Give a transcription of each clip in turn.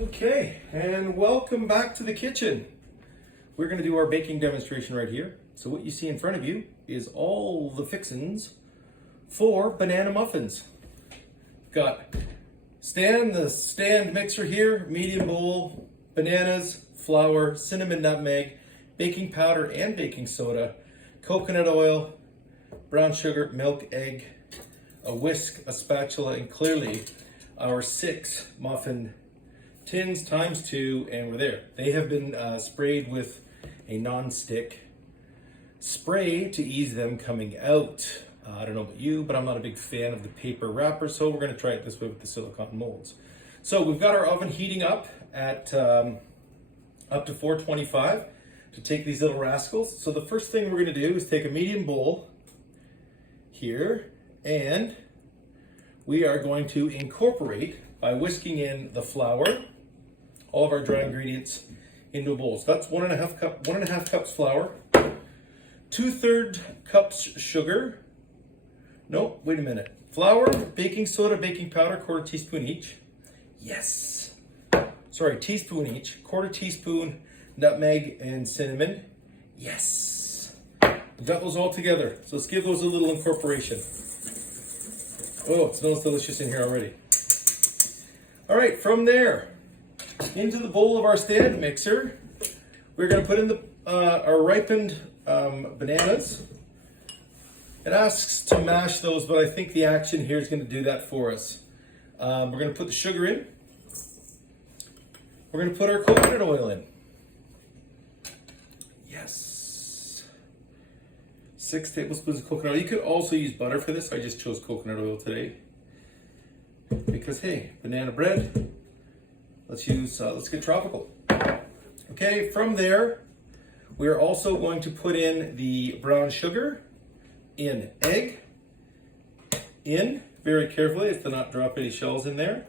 Okay, and welcome back to the kitchen. We're going to do our baking demonstration right here. So what you see in front of you is all the fixings for banana muffins. Got the stand mixer here, medium bowl, bananas, flour, cinnamon, nutmeg, baking powder and baking soda, coconut oil, brown sugar, milk, egg, a whisk, a spatula, and clearly our 6 muffin tins times 2, and we're there. They have been sprayed with a non-stick spray to ease them coming out. I don't know about you, but I'm not a big fan of the paper wrapper, so we're going to try it this way with the silicone molds. So we've got our oven heating up at up to 425 to take these little rascals. So the first thing we're going to do is take a medium bowl here, and we are going to incorporate by whisking in the flour, all of our dry ingredients into a bowl. So that's 1.5 cups flour, 2/3 cups sugar. No, wait a minute. Flour, baking soda, baking powder, 1/4 teaspoon each. Yes. Sorry, teaspoon each. 1/4 teaspoon nutmeg and cinnamon. Yes. Got those all together. So let's give those a little incorporation. Oh, it smells delicious in here already. All right, from there, into the bowl of our stand mixer, we're going to put in our ripened bananas. It asks to mash those, but I think the action here is going to do that for us. We're going to put the sugar in. We're going to put our coconut oil in. Yes. 6 tablespoons of coconut oil. You could also use butter for this. I just chose coconut oil today because, hey, banana bread. Let's get tropical. Okay, from there, we are also going to put in the brown sugar, in egg, in very carefully as to not drop any shells in there,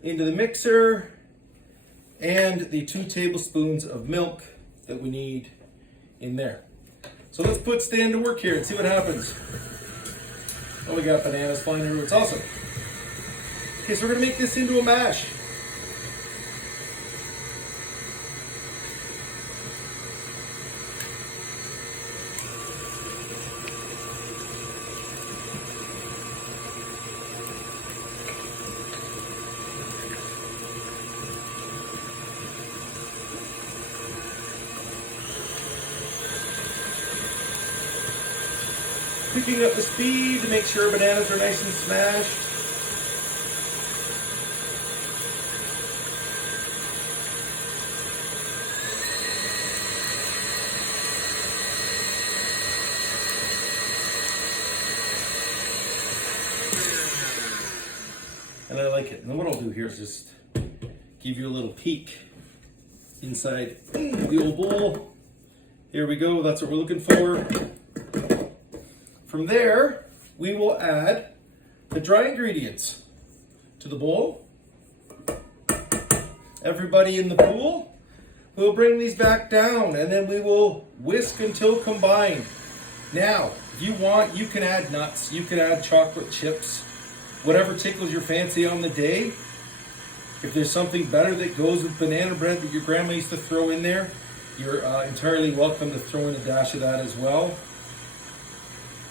into the mixer, and the 2 tablespoons of milk that we need in there. So let's put stand to work here and see what happens. Oh, we got bananas flying everywhere. It's awesome. Okay, so we're gonna make this into a mash. Picking up the speed to make sure bananas are nice and smashed. And I like it. And then what I'll do here is just give you a little peek inside the old bowl. Here we go, that's what we're looking for. From there, we will add the dry ingredients to the bowl. Everybody in the pool, we'll bring these back down and then we will whisk until combined. Now, if you want, you can add nuts, you can add chocolate chips, whatever tickles your fancy on the day. If there's something better that goes with banana bread that your grandma used to throw in there, you're entirely welcome to throw in a dash of that as well.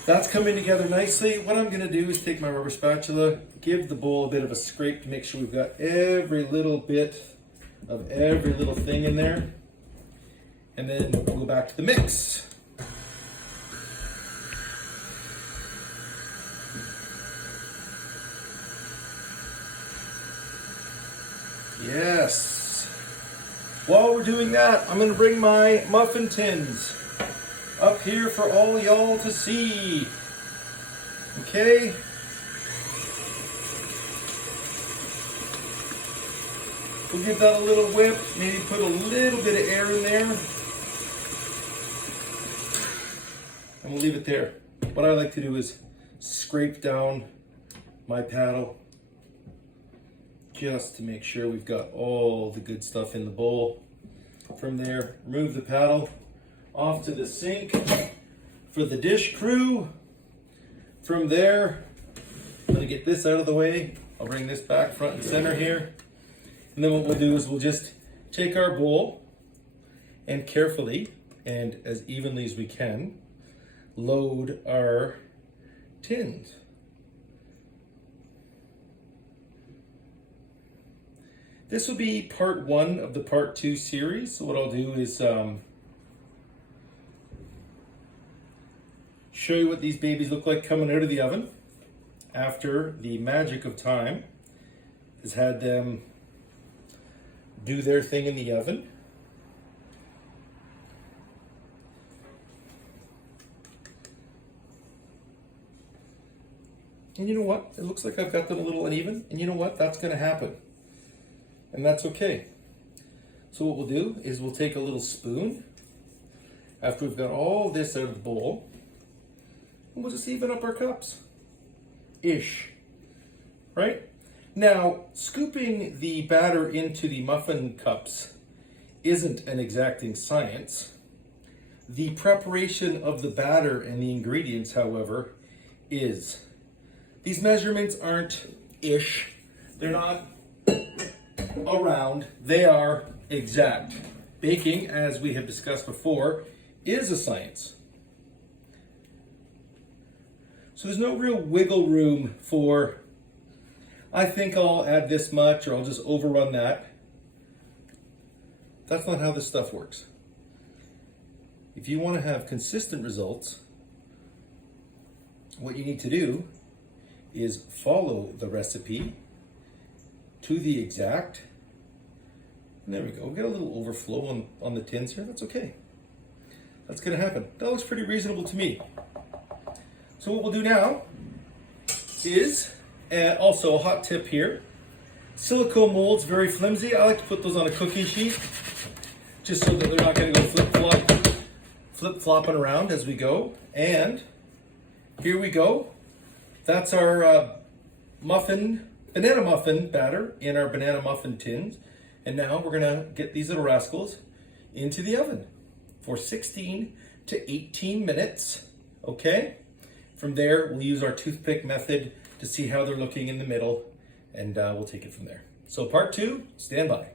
That's coming together nicely. What I'm gonna do is take my rubber spatula, give the bowl a bit of a scrape to make sure we've got every little bit of every little thing in there. And then we'll go back to the mix. Yes. While we're doing that, I'm gonna bring my muffin tins up here for all y'all to see. Okay. We'll give that a little whip, maybe put a little bit of air in there. And we'll leave it there. What I like to do is scrape down my paddle just to make sure we've got all the good stuff in the bowl. From there, remove the paddle off to the sink for the dish crew. From there, I'm gonna get this out of the way. I'll bring this back front and center here. And then what we'll do is we'll just take our bowl and carefully and as evenly as we can load our tins. This will be part 1 of the part 2 series. So what I'll do is show you what these babies look like coming out of the oven after the magic of time has had them do their thing in the oven. And you know what? It looks like I've got them a little uneven. And you know what? That's going to happen. And that's okay. So what we'll do is we'll take a little spoon after we've got all this out of the bowl, and we'll just even up our cups. Ish. Right? Now, scooping the batter into the muffin cups isn't an exacting science. The preparation of the batter and the ingredients, however, is. These measurements aren't ish. They're not around. They are exact. Baking, as we have discussed before, is a science. So there's no real wiggle room for, I think I'll add this much or I'll just overrun that. That's not how this stuff works. If you want to have consistent results, what you need to do is follow the recipe to the exact. And there we go. We got a little overflow on the tins here. That's okay. That's going to happen. That looks pretty reasonable to me. So what we'll do now is, also a hot tip here, silicone molds, very flimsy. I like to put those on a cookie sheet just so that they're not going to go flip-flopping around as we go. And here we go. That's our banana muffin batter in our banana muffin tins. And now we're gonna get these little rascals into the oven for 16 to 18 minutes, okay? From there, we'll use our toothpick method to see how they're looking in the middle, and we'll take it from there. So part 2, stand by.